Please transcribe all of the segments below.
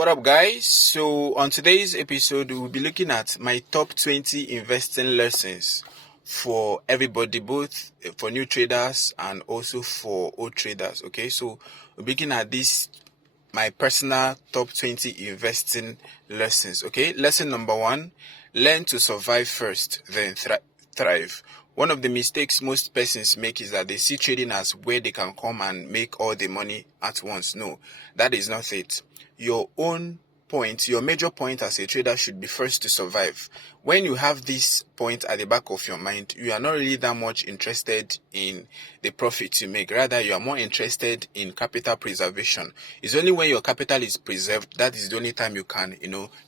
What up, guys? So, on today's episode, we'll be looking at my top 20 investing lessons for everybody, both for new traders and also for old traders. Okay, so we're looking at this my personal top 20 investing lessons. Okay, lesson number 1: learn to survive first, then thrive. One of the mistakes most persons make is that they see trading as where they can come and make all the money at once. No, that is not it. Your major point as a trader should be first to survive. When you have this point at the back of your mind, you are not really that much interested in the profit you make. Rather, you are more interested in capital preservation. It's only when your capital is preserved that is the only time you can,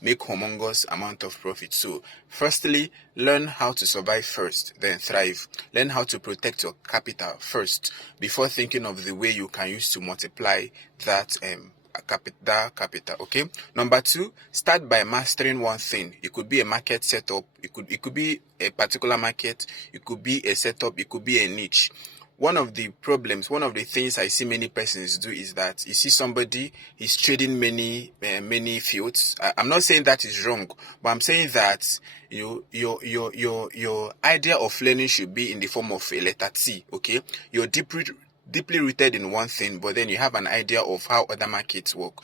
make humongous amount of profit. So, firstly, learn how to survive first, then thrive. Learn how to protect your capital first before thinking of the way you can use to multiply that capital. Okay. Number 2, start by mastering one thing. It could be a market setup. It could be a particular market. It could be a setup. It could be a niche. One of the things I see many persons do is that you see somebody is trading many fields. I'm not saying that is wrong, but I'm saying that your idea of learning should be in the form of a letter T. Okay, you're deeply rooted in one thing, but then you have an idea of how other markets work.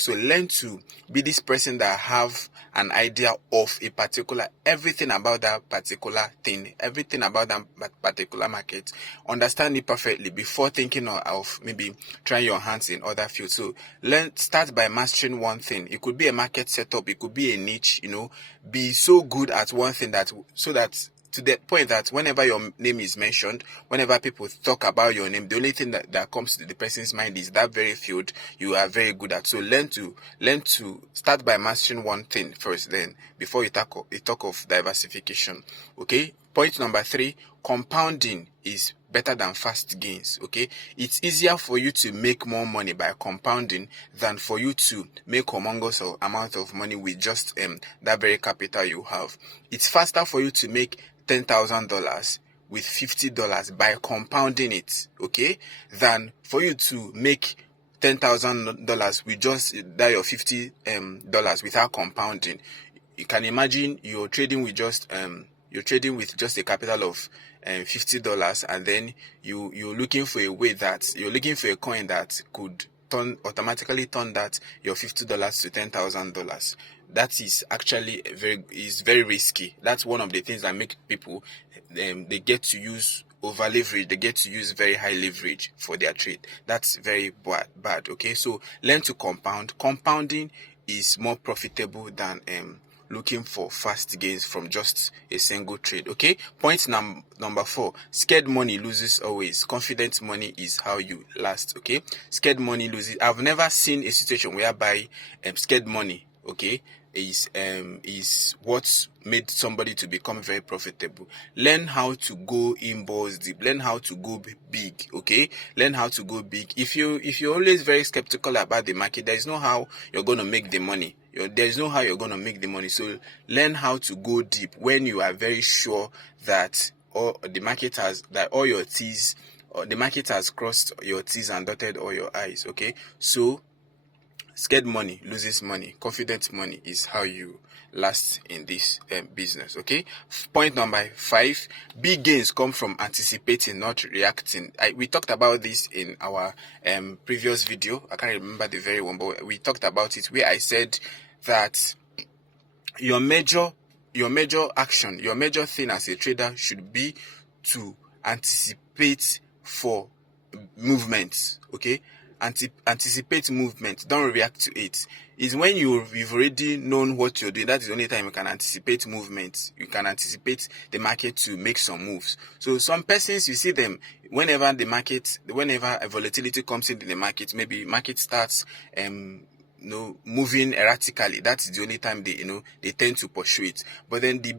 So learn to be this person that have an idea of everything about that particular thing, everything about that particular market. Understand it perfectly before thinking of maybe trying your hands in other fields. So start by mastering one thing. It could be a market setup, it could be a niche. Be so good at one thing so that to the point that whenever your name is mentioned, whenever people talk about your name, the only thing that comes to the person's mind is that very field you are very good at. So learn to start by mastering one thing first, then before you talk of diversification. Okay. Point number 3: compounding is better than fast gains. Okay, it's easier for you to make more money by compounding than for you to make humongous amount of money with just that very capital you have. It's faster for you to make $10,000 with $50 by compounding it, okay, than for you to make $10,000 with just that your $50 without compounding. You can imagine you're trading with just a capital of $50, and then you're looking for a coin that could automatically turn that your $50 to $10,000. That is actually very risky. That's one of the things that make people they get to use over leverage. They get to use very high leverage for their trade. That's very bad. Okay, so learn to compound. Compounding is more profitable than looking for fast gains from just a single trade. Okay, point number 4: scared money loses always. Confident money is how you last. Okay, scared money loses. I've never seen a situation whereby scared money, okay, is what's made somebody to become very profitable. Learn how to go in balls deep. Learn how to go big. Okay, learn how to go big. If you're always very skeptical about the market, there is no how you're going to make the money. There's no how you're going to make the money. So learn how to go deep when you are very sure that the market has crossed your T's and dotted all your I's. Okay, so scared money loses money. Confident money is how you last in this business. Okay, point number 5: big gains come from anticipating, not reacting. We talked about this in our previous video. I can't remember the very one, but we talked about it where I said that your major thing as a trader should be to anticipate for movements. Okay, anticipate movement, don't react to it. It's when you've already known what you're doing, that is the only time you can anticipate movement. You can anticipate the market to make some moves. So some persons, you see them whenever a volatility comes into the market, maybe market starts moving erratically. That's the only time they tend to pursue it. But then the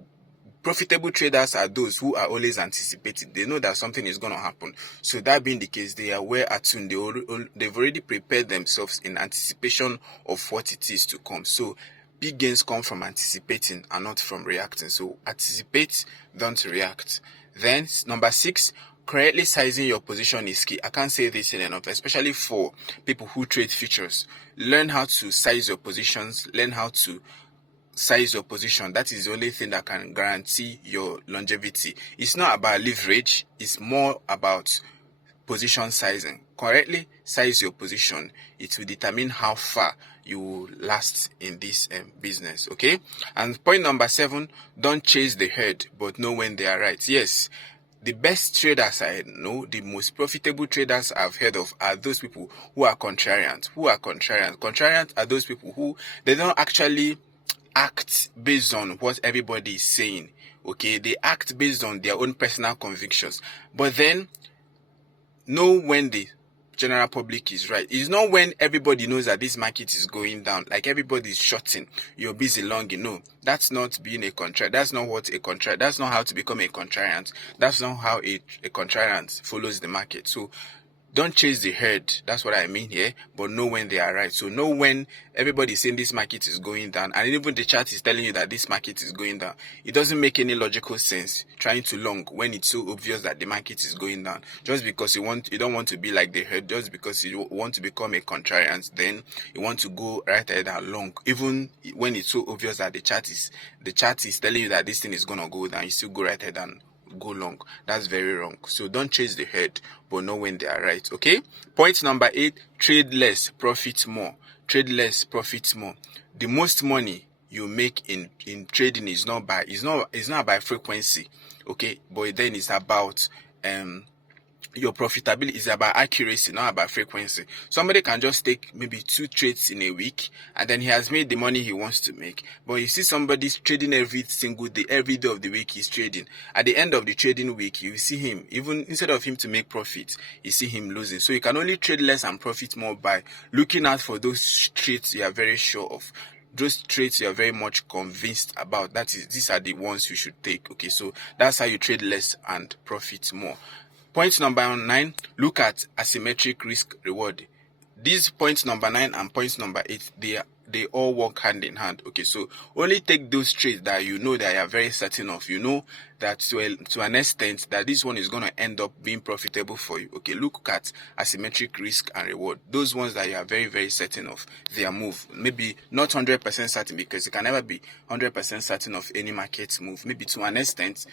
profitable traders are those who are always anticipating. They know that something is going to happen. So that being the case, they are well attuned. They've already prepared themselves in anticipation of what it is to come. So big gains come from anticipating and not from reacting. So anticipate, don't react. Then number 6, correctly sizing your position is key. I can't say this enough, especially for people who trade futures. Learn how to size your positions, learn how to size your position. That is the only thing that can guarantee your longevity. It's not about leverage, it's more about position sizing. Correctly size your position, it will determine how far you will last in this business. Okay. And point number 7, don't chase the herd but know when they are right. Yes, the best traders I know, the most profitable traders I've heard of, are those people who are contrarians. Contrarians are those people who, they don't actually act based on what everybody is saying. Okay, they act based on their own personal convictions, but then know when the general public is right. It's not when everybody knows that this market is going down, like everybody is shorting, you're busy longing. No, that's not being a contrarian. That's not what a contrarian. That's not how to become a contrarian. That's not how a contrarian follows the market. So don't chase the herd. That's what I mean here. But know when they are right. So know when everybody is saying this market is going down, and even the chart is telling you that this market is going down. It doesn't make any logical sense trying to long when it's so obvious that the market is going down. Just because you don't want to be like the herd, just because you want to become a contrarian, then you want to go right ahead and long, even when it's so obvious that the chart is telling you that this thing is gonna go down. You still go right ahead and go long. That's very wrong. So don't chase the herd, but know when they are right. Okay. Point number 8, trade less, profit more. Trade less, profit more. The most money you make in trading is not by frequency. Okay, but then it's about your profitability, is about accuracy, not about frequency. Somebody can just take maybe 2 trades in a week and then he has made the money he wants to make. But you see somebody's trading every single day, every day of the week he's trading. At the end of the trading week, you see him, even instead of him to make profit, you see him losing. So you can only trade less and profit more by looking out for those trades you are very sure of. Those traits you are very much convinced about. These are the ones you should take. Okay, so that's how you trade less and profit more. Point number 9, look at asymmetric risk reward. These points number 9 and points number 8, they all work hand in hand. Okay, so only take those trades that you know that you are very certain of. You know that to an extent that this one is going to end up being profitable for you. Okay, look at asymmetric risk and reward. Those ones that you are very, very certain of their move. Maybe not 100% certain, because you can never be 100% certain of any market move. Maybe to an extent,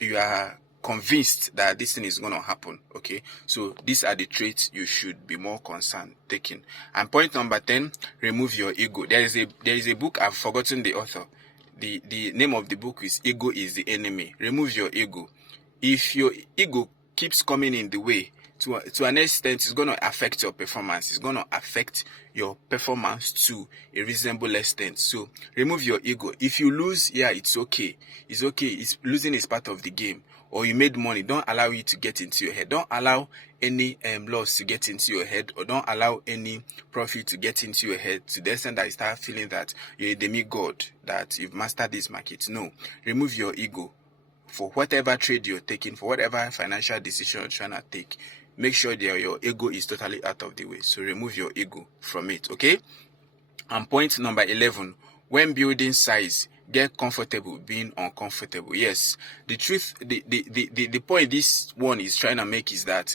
you are convinced that this thing is going to happen. Okay, so these are the traits you should be more concerned taking. And point number 10, remove your ego. There is a book, I've forgotten the author. The name of the book is Ego is the Enemy. Remove your ego. If your ego keeps coming in the way, to an extent, it's going to affect your performance. It's going to affect your performance to a reasonable extent. So remove your ego. If you lose, yeah, it's okay. It's okay. Losing is part of the game. Or you made money, don't allow it to get into your head. Don't allow any loss to get into your head, or don't allow any profit to get into your head to the extent that you start feeling that you're a demigod, that you've mastered this market. No, remove your ego. For whatever trade you're taking, for whatever financial decision you're trying to take, make sure that your ego is totally out of the way. So remove your ego from it, okay? And point number 11, when building size, get comfortable being uncomfortable. Yes, the truth, the point this one is trying to make is that,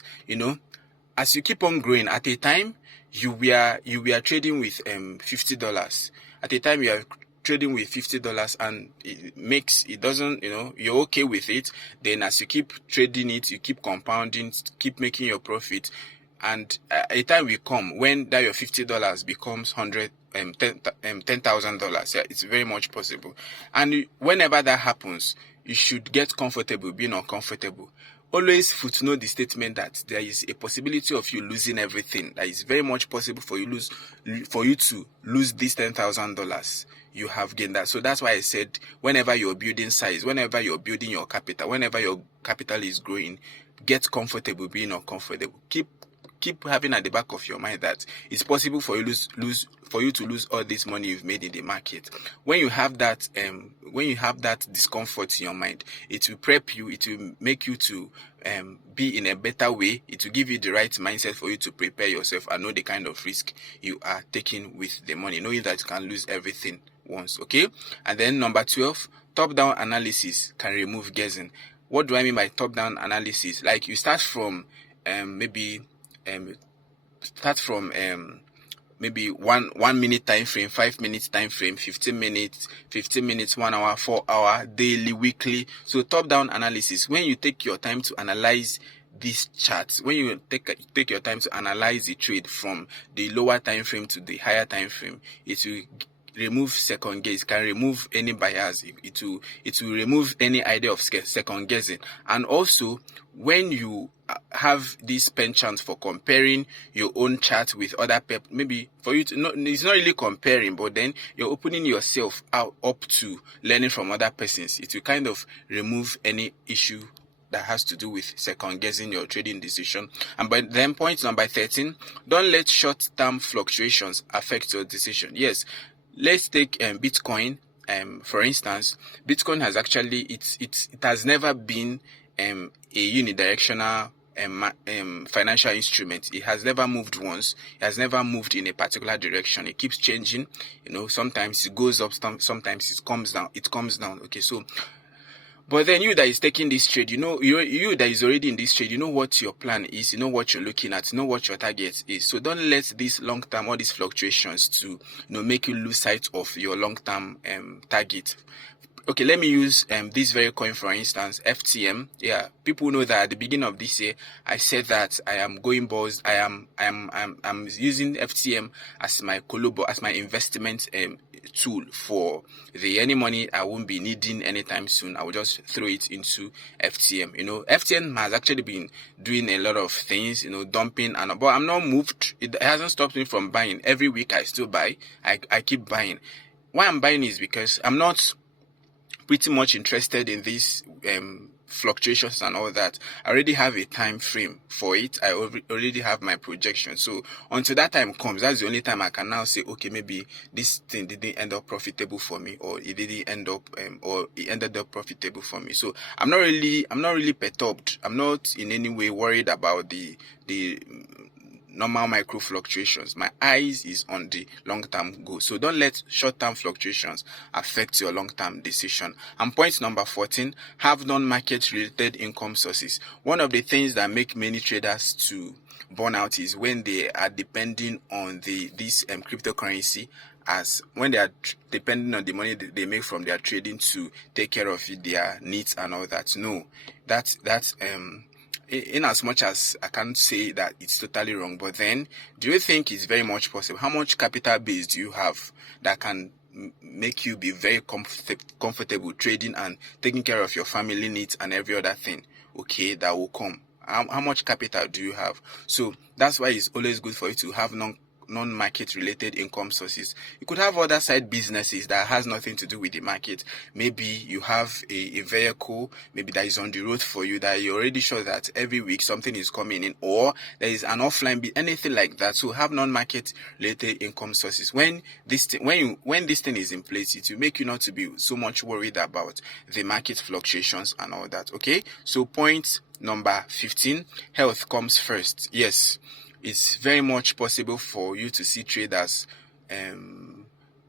as you keep on growing, at a time you were trading with $50. At a time you are trading with $50 and it doesn't, you're okay with it. Then as you keep trading it, you keep compounding, keep making your profit. And a time will come when that your $50 becomes $10,000. Yeah, it's very much possible. And whenever that happens, you should get comfortable being uncomfortable. Always footnote the statement that there is a possibility of you losing everything. That is very much possible for you to lose this $10,000 you have gained. That. So that's why I said whenever you're building size, whenever you're building your capital, whenever your capital is growing, get comfortable being uncomfortable. Keep having at the back of your mind that it's possible for you to lose all this money you've made in the market. When you have that discomfort in your mind, it will prep you. It will make you to be in a better way. It will give you the right mindset for you to prepare yourself and know the kind of risk you are taking with the money, knowing that you can lose everything once. Okay. And then number 12, top-down analysis can remove guessing. What do I mean by top-down analysis? Like you start from maybe start from maybe 1 minute time frame, 5 minutes time frame, 15 minutes, 1 hour, 4 hour, daily, weekly. So top down analysis, when you take your time to analyze these charts, when you take your time to analyze the trade from the lower time frame to the higher time frame, it will remove second guess, can remove any bias, it will remove any idea of second guessing. And also, when you have this penchant for comparing your own chart with other people, maybe for you to not, it's not really comparing, but then you're opening yourself up to learning from other persons, it will kind of remove any issue that has to do with second guessing your trading decision. And by then, point number 13, don't let short-term fluctuations affect your decision. Yes, let's take Bitcoin. For instance, Bitcoin has actually it has never been a unidirectional financial instrument. It has never moved once. It has never moved in a particular direction. It keeps changing. Sometimes it goes up, sometimes it comes down. Okay, so but then you that is taking this trade, you that is already in this trade, you know what your plan is, you know what you're looking at, you know what your target is. So don't let this long term, all these fluctuations to make you lose sight of your long term target. Okay, let me use this very coin for instance, FTM. Yeah, people know that at the beginning of this year, I said that I am going balls. I'm using FTM as my as my investment tool for any money I won't be needing anytime soon. I will just throw it into FTM. FTM has actually been doing a lot of things, dumping, but I'm not moved. It hasn't stopped me from buying. Every week I still buy. I keep buying. Why I'm buying is because I'm not pretty much interested in these fluctuations and all that. I already have a time frame for it. I already have my projection. So until that time comes, that's the only time I can now say, okay, maybe this thing didn't end up profitable for me, or it didn't end up, or it ended up profitable for me. So I'm not really perturbed. I'm not in any way worried about the normal micro fluctuations. My eyes is on the long-term goal. So don't let short-term fluctuations affect your long-term decision. And point number 14, have non-market related income sources. One of the things that make many traders to burn out is when they are depending on this cryptocurrency, as when they are depending on the money that they make from their trading to take care of their needs and all that. No, that's in as much as I can't say that it's totally wrong, but then do you think it's very much possible? How much capital base do you have that can make you be very comfortable trading and taking care of your family needs and every other thing, okay, that will come? How much capital do you have? So that's why it's always good for you to have non-market related income sources. You could have other side businesses that has nothing to do with the market. Maybe you have a vehicle, maybe that is on the road for you, that you're already sure that every week something is coming in, or there is an offline anything like that. So have non-market related income sources. When this thing is in place, it will make you not to be so much worried about the market fluctuations and all that. Okay, so point number 15, health comes first. Yes, it's very much possible for you to see traders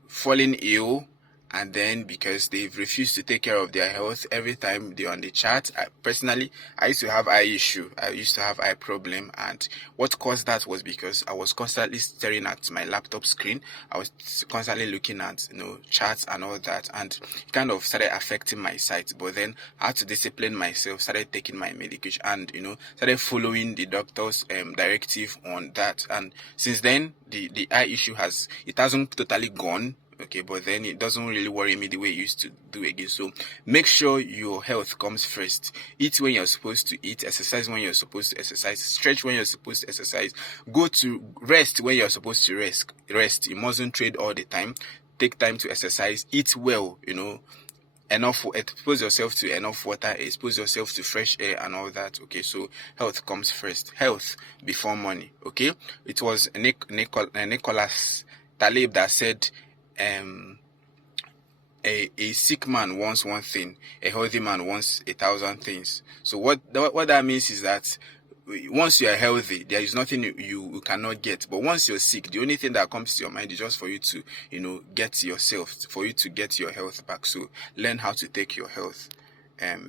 falling ill, and then because they've refused to take care of their health every time they're on the chart. I used to have eye issue. I used to have eye problem, and what caused that was because I was constantly staring at my laptop screen. I was constantly looking at charts and all that, and it kind of started affecting my sight. But then I had to discipline myself, started taking my medication, and started following the doctor's directive on that. And since then, the eye issue hasn't totally gone. Okay, but then it doesn't really worry me the way it used to do again. So make sure your health comes first. Eat when you're supposed to eat, exercise when you're supposed to exercise, stretch when you're supposed to exercise, go to rest when you're supposed to rest. You mustn't trade all the time. Take time to exercise, eat well, enough, expose yourself to enough water, expose yourself to fresh air and all that. Okay, so health comes first. Health before money. Okay, it was Nicholas Taleb that said, a sick man wants one thing, a healthy man wants 1,000 things. So what that means is that once you are healthy, there is nothing you cannot get. But once you're sick, the only thing that comes to your mind is just for you to get yourself, for you to get your health back. So learn how to take your health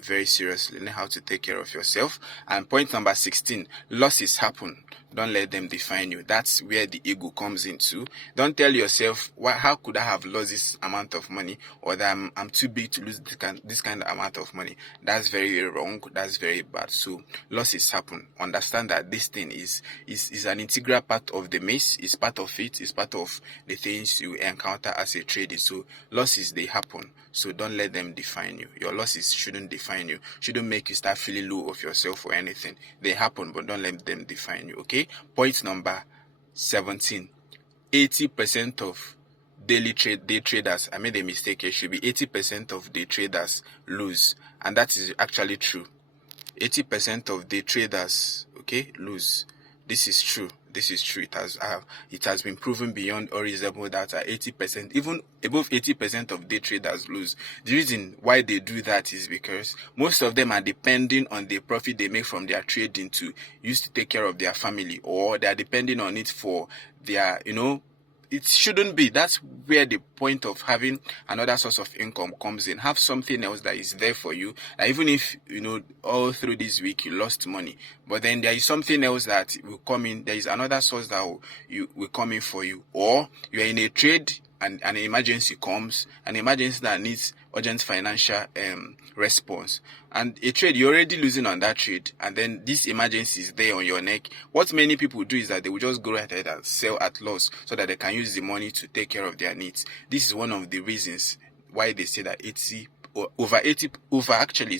very seriously. Learn how to take care of yourself. And point number 16, losses happen. Don't let them define you. That's where the ego comes into. Don't tell yourself, how could I have lost this amount of money, or that I'm too big to lose this kind of amount of money. That's very wrong. That's very bad. So losses happen. Understand that this thing is an integral part of the maze. It's part of it. It's part of the things you encounter as a trader. So losses, they happen. So don't let them define you. Your losses shouldn't define you. Shouldn't make you start feeling low of yourself or anything. They happen, but don't let them define you. Okay? Point number 17. 80% of day traders, I made a mistake. It should be 80% of day traders lose. And that is actually true. 80% of day traders, okay, lose. This is true. This is true. It has been proven beyond all reasonable doubt that 80%, even above 80% of day traders lose. The reason why they do that is because most of them are depending on the profit they make from their trading to use to take care of their family, or they are depending on it for their, it shouldn't be. That's where the point of having another source of income comes in. Have something else that is there for you. Even if, all through this week you lost money, but then there is something else that will come in. There is another source that will come in for you. Or you are in a trade and an emergency comes, an emergency that needs urgent financial response. And a trade, you're already losing on that trade, and then this emergency is there on your neck. What many people do is that they will just go ahead and sell at loss so that they can use the money to take care of their needs. This is one of the reasons why they say that it's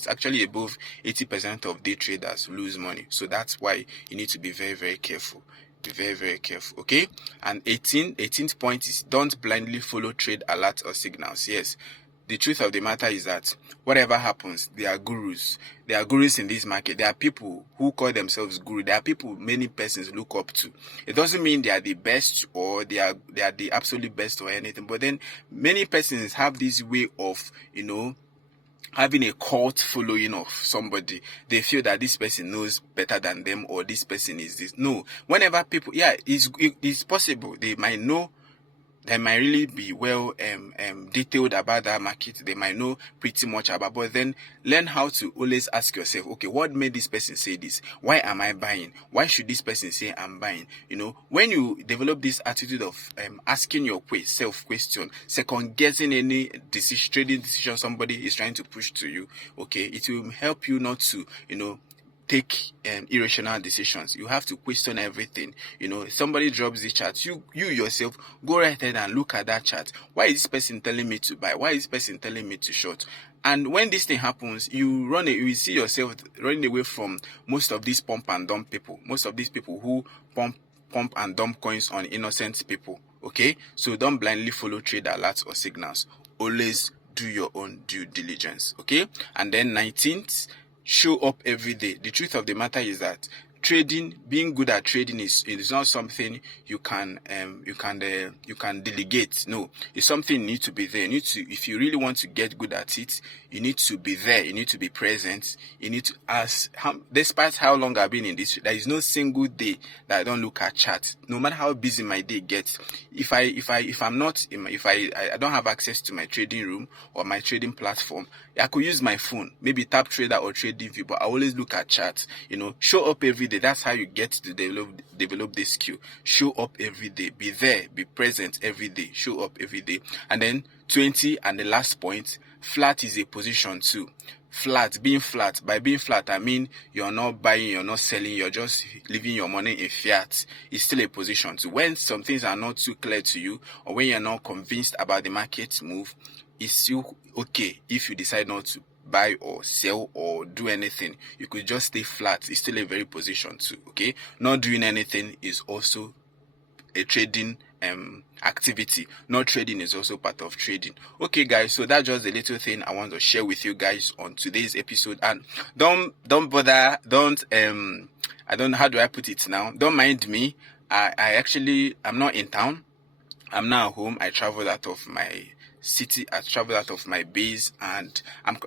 actually above 80% of day traders lose money. So that's why you need to be very, very careful. Be very, very careful. Okay? And 18th point is, don't blindly follow trade alerts or signals. Yes. The truth of the matter is that whatever happens, they are gurus. There are gurus in this market. There are people who call themselves guru. There are people many persons look up to. It doesn't mean they are the best or they are the absolute best or anything. But then many persons have this way of, having a cult following of somebody. They feel that this person knows better than them, or this person is this. No. Whenever people, it's possible. They might know. They might really be well detailed about that market. They might know pretty much about, but then learn how to always ask yourself, okay, what made this person say this? Why am I buying? Why should this person say I'm buying? When you develop this attitude of asking your self-question, second guessing any trading decision somebody is trying to push to you, okay, it will help you not to, take irrational decisions. You have to question everything. Somebody drops the chart, you yourself go right ahead and look at that chart. Why is this person telling me to buy? Why is this person telling me to short? And when this thing happens, you see yourself running away from most of these pump and dump people. Most of these people who pump and dump coins on innocent people. Okay, so don't blindly follow trade alerts or signals. Always do your own due diligence. Okay, and then 19th, show up every day. The truth of the matter is that being good at trading is not something you can delegate. No, it's something you need to be there. If you really want to get good at it, you need to be there. You need to be present. You need to ask. Despite how long I've been in this, there is no single day that I don't look at chart. No matter how busy my day gets, if I don't have access to my trading room or my trading platform, I could use my phone, maybe Tap Trader or TradingView, but I always look at charts. Show up every day. That's how you get to develop this skill. Show up every day. Be there. Be present every day. Show up every day. And then 20, and the last point, flat is a position too. Being flat. By being flat, I mean you're not buying, you're not selling, you're just leaving your money in fiat. It's still a position too. When some things are not too clear to you, or when you're not convinced about the market move, it's still okay if you decide not to buy or sell or do anything. You could just stay flat. It's still a very position too. Okay, not doing anything is also a trading activity. Not trading is also part of trading. Okay, guys, so that's just the little thing I want to share with you guys on today's episode. And don't bother. How do I put it now? Don't mind me. I'm not in town. I'm now home. I traveled out of my city. I traveled out of my base, and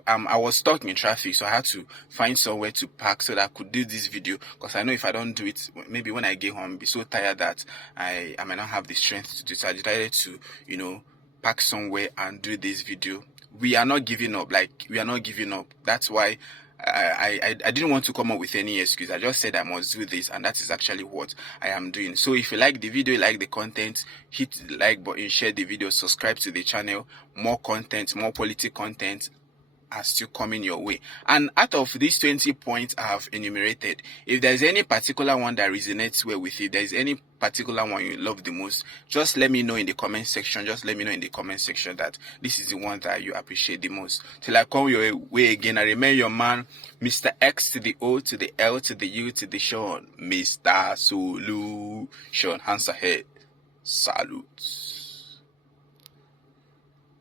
I was stuck in traffic, so I had to find somewhere to park so that I could do this video, because I know if I don't do it, maybe when I get home I'll be so tired that I might not have the strength to do. So I decided to park somewhere and do this video. we are not giving up. Like, we are not giving up. That's why I didn't want to come up with any excuse. I just said I must do this, and that is actually what I am doing. So if you like the video, like the content, hit the like button, share the video, subscribe to the channel. More content, more quality content are still coming your way. And out of these 20 points I have enumerated, if there's any particular one that resonates well with you, there's any particular one you love the most, just let me know in the comment section. Just let me know in the comment section that this is the one that you appreciate the most. Till I come your way again, I remain your man, Mr. X to the O to the L to the U to the Sean, Mr. Solution. Hands ahead. Salute.